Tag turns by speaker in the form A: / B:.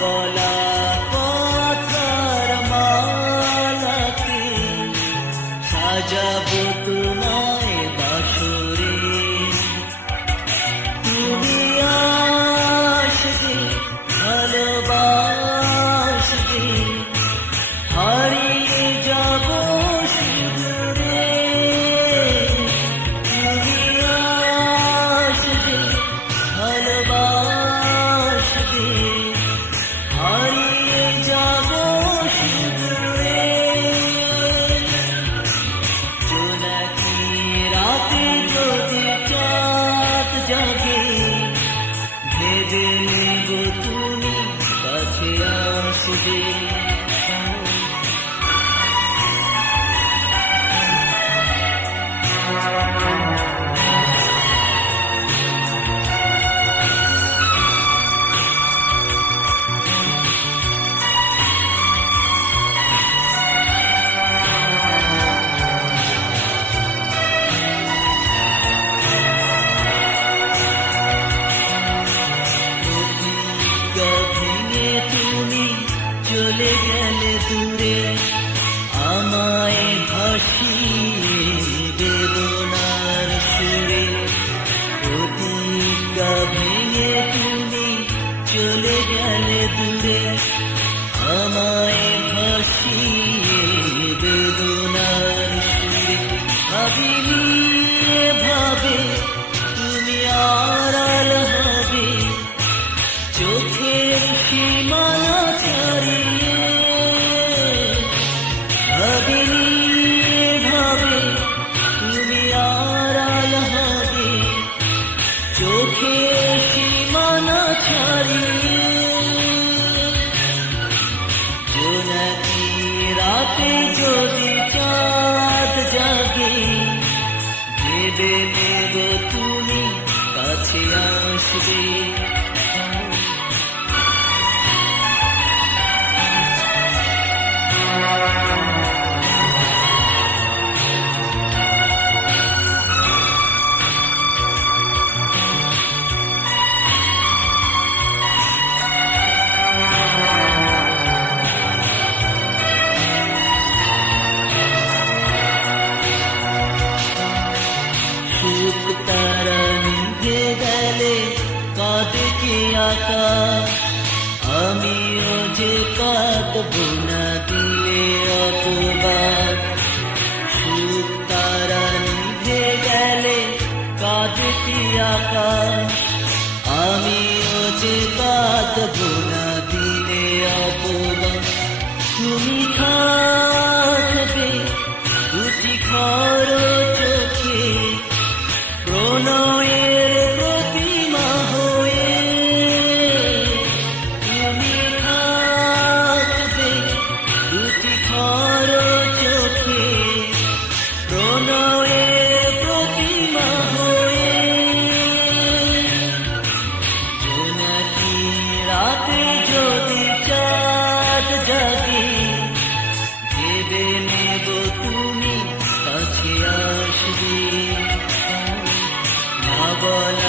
A: বলা ভাবিনি ভাবে তুমি আর আল হবে। চোখে সীমানা ছাড়িয়ে দেখে আঁকা আমিও যে পাতব বুনা দিলে অপবাদ তারা নিভে গেলে কাঁদতে আমিও যে পাতব না দিলে অপবাদ তুমি খাবে খা But